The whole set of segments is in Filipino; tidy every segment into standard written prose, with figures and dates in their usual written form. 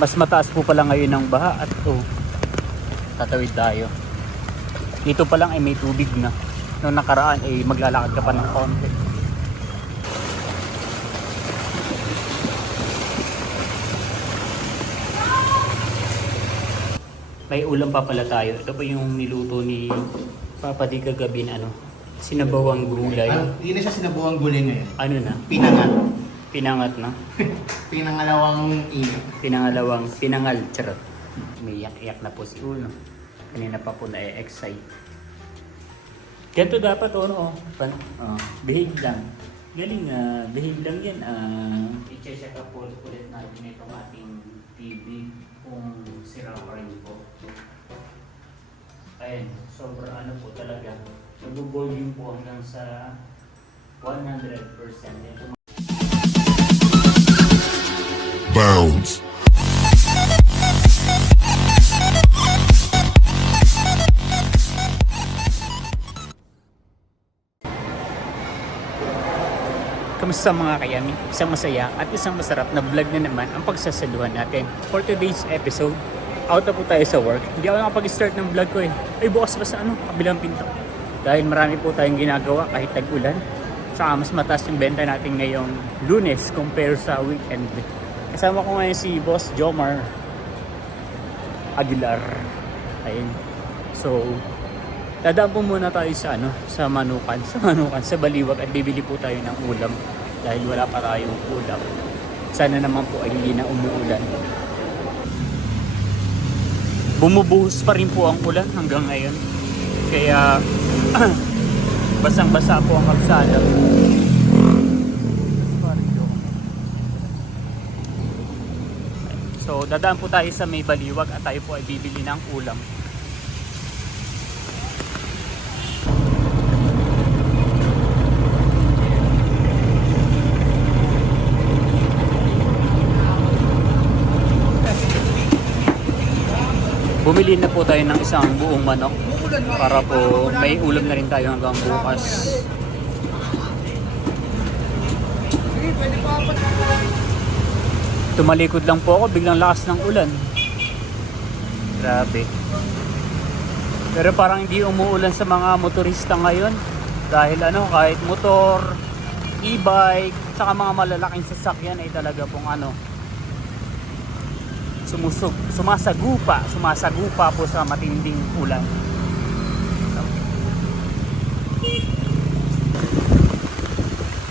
Mas mataas po pala ngayon ng baha at tatawid tayo. Dito pa lang ay may tubig na. Noong nakaraan ay maglalakad ka pa ng konti. May ulam pa pala tayo. Ito po yung niluto ni Papa Di kagabi na sinabawang gulay. Hindi na siya sinabawang gulay ngayon. Ano na? Pinangal. Pinangat na. Pinangalawang init. Pinangal. Charot. May iyak-iyak na po si Uno. Kanina pa po na-excite. Ganito dapat behave lang. Galing behave lang yan. I-check up ulit natin itong ating TV kung sira pa rin po. Ayan, sobra po talaga. Nag-volume po hanggang sa 100%. Ito Bounce. Kamusta mga kayami? Isang masaya at isang masarap na vlog na naman ang pagsasaluhan natin. For today's episode, out na po tayo sa work. Hindi ako nakapag-start ng vlog ko eh. Ay bukas pa sa kabilang pinto. Dahil marami po tayong ginagawa kahit tag-ulan. Saka mas mataas yung benta natin ngayong Lunes compare sa weekend. Kasama ko ngayon si Boss Jomar Aguilar. Ayun. So, dadaan po muna tayo sa Manukan, sa Baliwag at bibili po tayo ng ulam dahil wala pa tayong ulam. Sana naman po ay hindi na umuulan. Bumubuhos pa rin po ang ulan hanggang ngayon. Kaya basang-basa po ang kalsada. So, dadaan po tayo sa may Baliwag at tayo po ay bibili ng ulam. Bumili na po tayo ng isang buong manok para po may ulam na rin tayo hanggang bukas. Tumalikod lang po ako, biglang lakas ng ulan. Grabe. Pero parang hindi umuulan sa mga motorista ngayon dahil kahit motor, e-bike, saka mga malalaking sasakyan ay talaga pong sumasagupa po sa matinding ulan.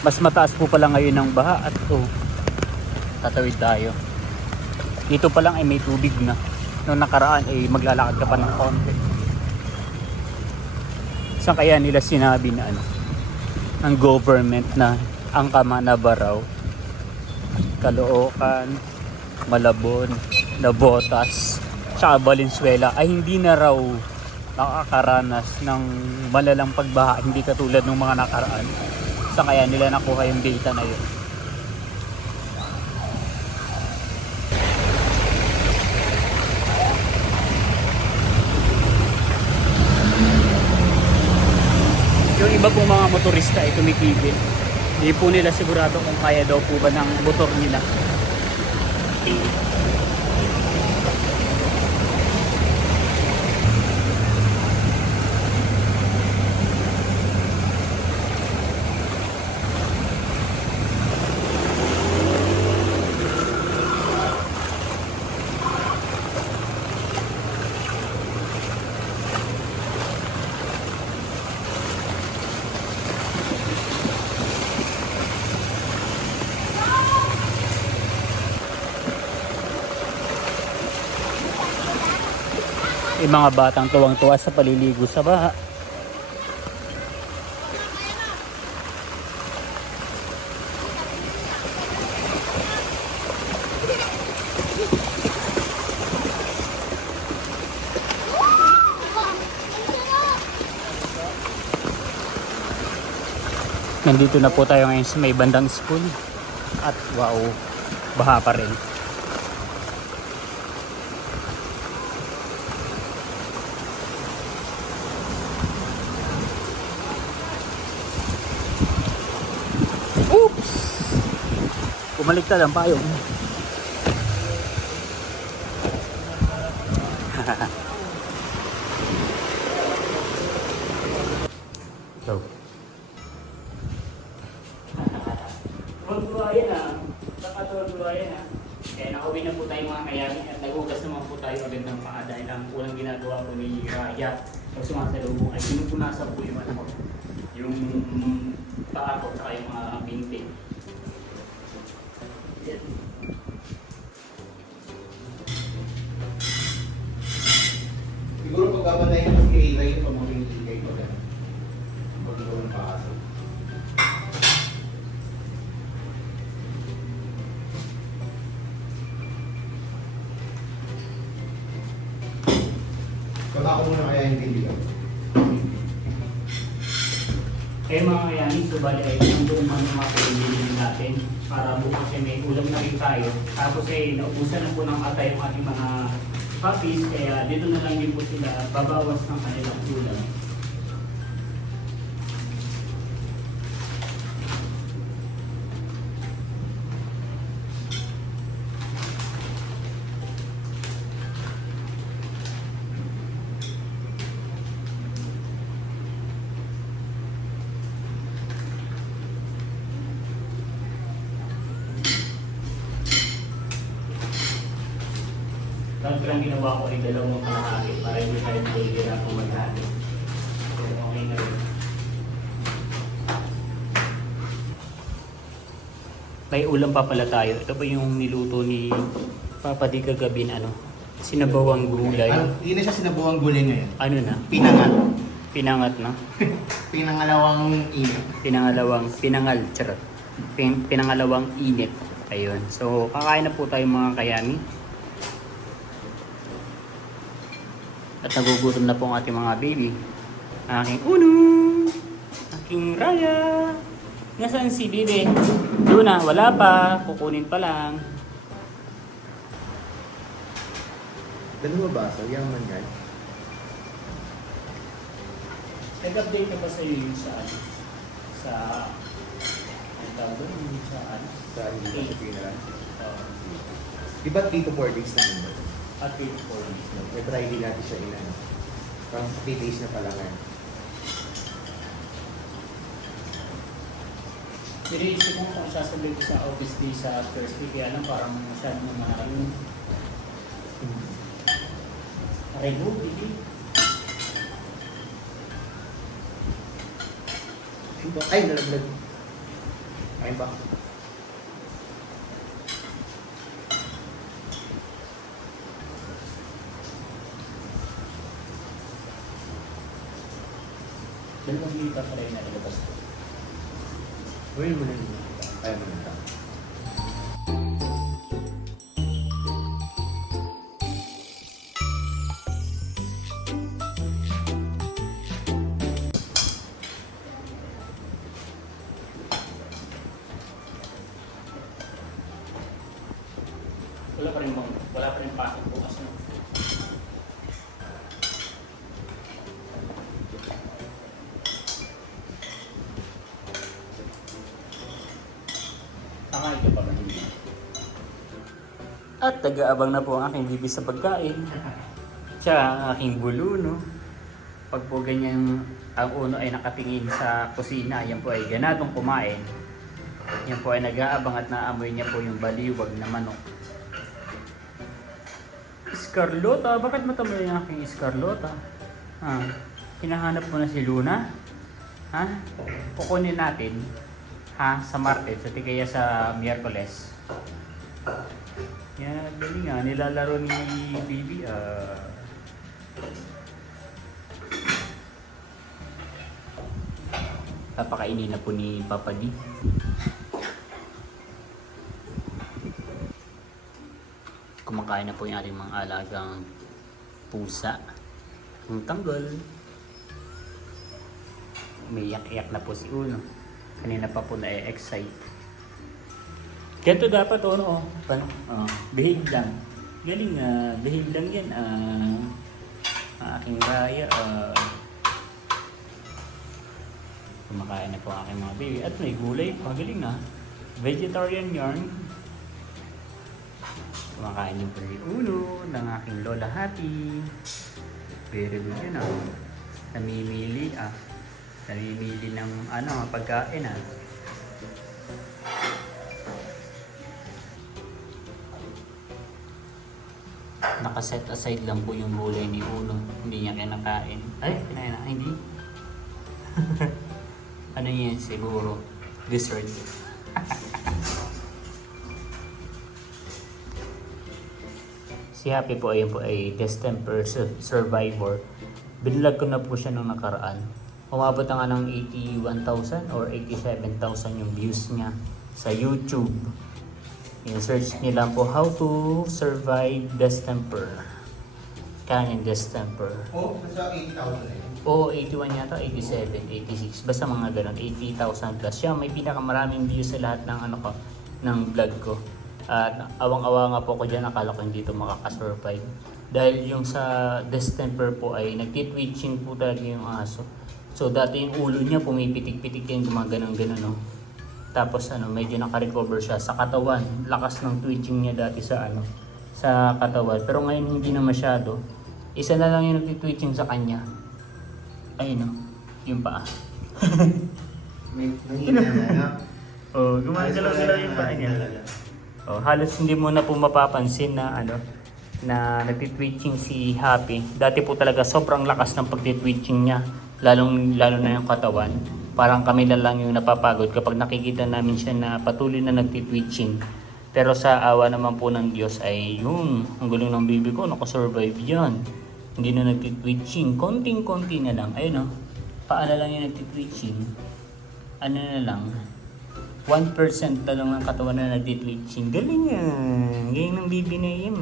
Mas mataas po pala ngayon ng baha at tatawid tayo. Dito pa lang ay may tubig na. Noong nakaraan ay maglalakad ka pa ng konti. Saan kaya nila sinabi na ng government na ang Kamanabaraw, Caloocan, Malabon, Navotas, tsaka Valenzuela ay hindi na raw nakakaranas ng malalang pagbaha, hindi katulad ng mga nakaraan. Saan kaya nila nakuha yung data na yun? Yung iba pong mga motorista ay tumitigil. Hindi po nila sigurado kung kaya daw po ba ng motor nila. Yung mga batang tuwang-tuwa sa paliligo sa baha. Nandito na po tayo ngayon sa may bandang school at wow, baha pa rin. Oops! Bumaliktad ang payong. So. Tuwag-tuwa yan ah. Tuwag-tuwa yan ah. Kaya nakauwi na po tayo mga kayami at nagugas naman po tayo agad ng paa dahil ang unang ginagawa po ni Raya o sumasalubong ay pinupunasan po yung ano, yung paa ko at yung mga binti. Yan. Siguro pagkabantay mo si Ray, yung pamangking higay ko na. Huwag ko ng pakasal. Baka ako muna kaya yung bibigyan. Kaya mga kayami, subali ay nandun man mga pinili natin para bukas ay may ulam na rin tayo. Tapos ay naubusan na po ng atay yung ating mga puppies, kaya dito na lang din po sila babawas ng kanilang ulam. Tapos lang ginawa ko ay dalawang kalahati para hindi tayo mahihira kung maghati. So, okay na rin. May ulam pa pala tayo. Ito pa yung niluto ni Papa Di kagabi na ano, sinabawang gulay. Hindi na siya sinabuang gulay ngayon. Ano na? Pinangat. Pinangat na? Pinangalawang init. Pinangal, charot. Pinangalawang init. Ayun. So, kakain na po tayo mga kayami. At nagugutom na po ang ating mga baby. Aking Uno! Aking Raya! Nasaan si Bibi? Doon na, wala pa. Kukunin pa lang. Dalawa ba? So, yaman yan. Nag-update ka ba sa iyo yung sa ano? Sa... Ang tawag doon? Yung sa ano? Sa hindi ka sa pinaran. Uh, Di ba 3 to 4 days na yun? at 3 to 4 weeks na. May Friday natin siya inan. Parang 3 days na pala ngayon. Nire-isip mo kung sasabihin ko sa office day sa Thursday, kaya lang parang masyadong malayo. Arego, Bibi. Ay, nalaglag. Ay ba? Dalawang lipa pala yung nalabas ko. Gawin mo na yun. Kaya mo na. Wala pa rin pasok bukas. No? Kakain ka pa ba hindi? At taga-abang na po ang aking bibi sa pagkain. Siya ang aking bulo, no? Pag po ganyan ang uno ay nakatingin sa kusina, yan po ay ganadong kumain. Yan po ay nag-aabang at naamoy niya po yung baliwag na manok. Scarlota? Bakit matamay yung aking Scarlota? Ha? Hinahanap mo na si Luna? Ha? Kukunin natin. Ha? Sa Martes. At kaya sa Miyerkules. Yan, galing nga. Nilalaro ni Bibi. Papakainin na po ni Papa D. Kumakain na po yung ating mga alagang pusa. Ang tanggol. May iyak-iyak na po si Uno. Kanina pa po na-excite. Ganito dapat no? Paano? Behave lang. Galing behave lang yan. Ang aking Raya. Kumakain na po ang aking mga baby. At may gulay pa. Galing Vegetarian yarn. Kumakain yung pari ulo ng aking lola Happy. Very good yun Namimili Namimili ng pagkain Nakaset aside lang po yung gulay ni Uno. Hindi niya kinakain. Ay, kinain na. Hindi. Ano yun siguro? Dessert. Si Happy po ay distemper survivor. Binlog ko na po siya nung nakaraan. Umabot na nga ng 81,000 or 87,000 yung views niya sa YouTube. Yung search niyo lang po how to survive distemper. Kanin distemper. Oh, sa 8,000 eh. Oo, 81 yata, 87, 86. Basta mga ganun, 80,000 plus. Siya may pinakamaraming views sa lahat ng ng vlog ko. At awang-awa nga po ko dyan, akala ko hindi ito makakasurvive. Dahil yung sa distemper po ay nagtitwitching po talaga yung aso. So dati yung ulo niya pumipitik-pitik yan, gumaganon-ganon Tapos medyo naka-recover siya sa katawan. Lakas ng twitching niya dati sa sa katawan. Pero ngayon hindi na masyado. Isa na lang yung nagtitwitching sa kanya. Ayun yung paa. May mahina na. Oh, gumagalaw-galaw yung paa niya. Oh, halos hindi mo na po mapapansin na na nagtitwitching si Happy. Dati po talaga sobrang lakas ng pagtitwitching niya, lalo na yung katawan. Parang kami na lang yung napapagod kapag nakikita namin siya na patuloy na nagtitwitching. Pero sa awa naman po ng Diyos ay ang gulo ng baby ko, nakasurvive yan. Hindi na nagtitwitching, konting-konti na lang. Ayun paano lang yung nagtitwitching. Ano na lang, 1% na lang ng katawan na nagtitwitching. Galing yan. Galing ng baby na yan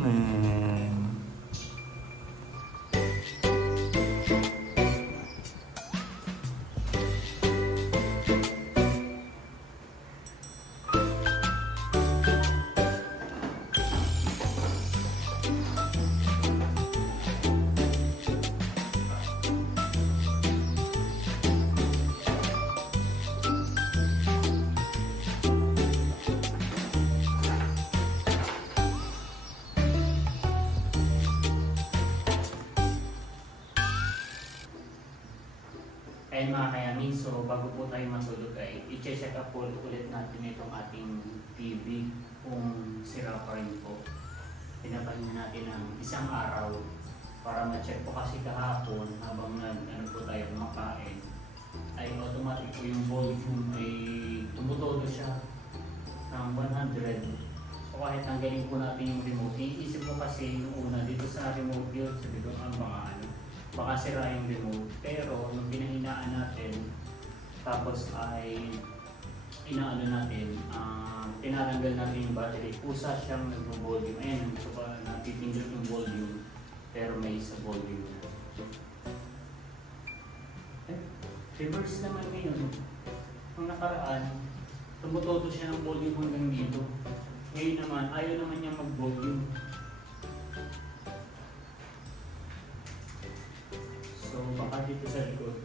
Ayun mga kayami, so bago po tayo matulog ay i-check up po ulit natin itong ating TV kung sira pa rin po. Pinapahin natin ng isang araw para ma-check po kasi kahapon habang po tayo kumakain ay automatic po yung volume ay tumutodo siya ng 100. So kahit tanggalin po natin yung remote, iisip ko kasi yung una dito sa remote yun, sabi ko baka sira yung remote. Pero nung pinahinaan natin, tapos ay tinatanggal natin yung battery, pusa siyang nag-volume. Ayan, so natipindot yung volume, pero may sa volume na. Reverse naman ngayon. Nung nakaraan, tumutodo siya ng volume hanggang dito. Ngayon naman, ayaw naman niya mag-volume. So, baka dito sa likod.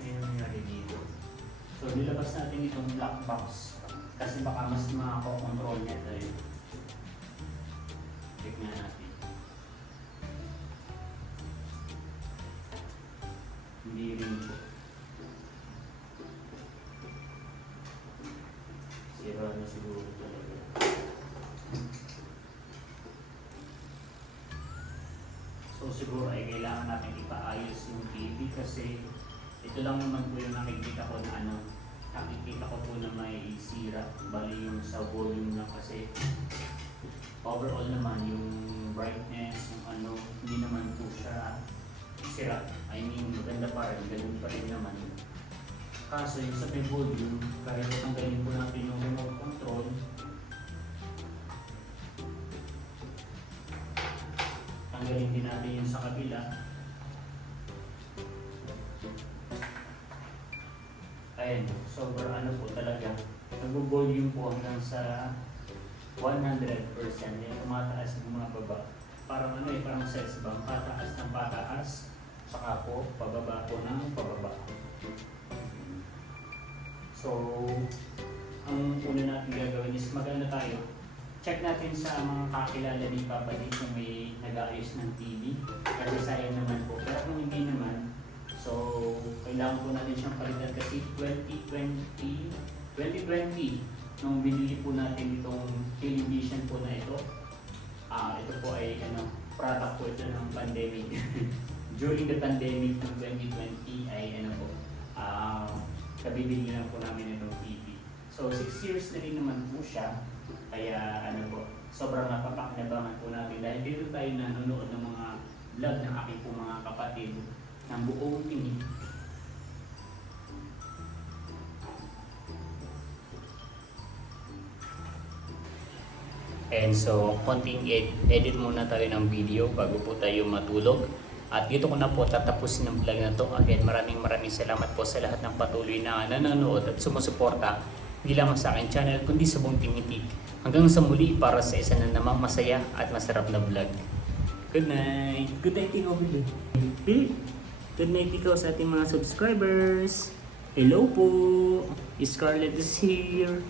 May nangyari dito. So, nilabas natin itong black box. Kasi baka mas makakontrol niya tayo. Check nga natin. Hindi rin po. Sira na siguro talaga. So siguro ay kailangan natin ipaayos yung TV kasi ito lang naman po yung nakikita ko na nakikita ko po na may sira. Bali yung sa volume lang kasi overall naman yung brightness, yung hindi naman po siya sira. I mean, maganda pa rin, ganun pa rin naman. Kaso yung sa may volume, kahit tanggalin po natin yung remote control, tanggalin din natin yung sa kabila. Ayan, sobrang po talaga. Nag-volume po hanggang sa 100%. Yung tumataas ng mga baba. Parang ano eh, parang sex bomb. Pataas ng pataas. Saka po, pababa po ng pababa. So, ang una natin gagawin is mag-ano tayo. Check natin sa mga kakilala ni Papa D kung may nag-aayos ng TV. Kasi sayang naman po. Pero kung hindi naman, so kailangan po natin siyang palitan kasi 2020 nung binili po natin itong television po na ito. Ito po ay product po ito ng pandemic. During the pandemic ng 2020 ay kabibili lang po namin itong TV. So 6 years na rin naman po siya. Kaya sobrang napapakinabangan po natin dahil dito tayo nanonood ng mga vlog ng aking po mga kapatid ng buong tingin. And so, konting edit muna tayo ng video bago po tayo matulog. At dito ko na po tatapusin ang vlog na to. Again, maraming salamat po sa lahat ng patuloy na nanonood at sumusuporta hindi lamang sa akin channel kundi sa buong Tingitik. Hanggang sa muli para sa isa na namang masaya at masarap na vlog. Good night! Good night ikaw, Bill. Good night ikaw sa ating mga subscribers. Hello po! Scarlett is here.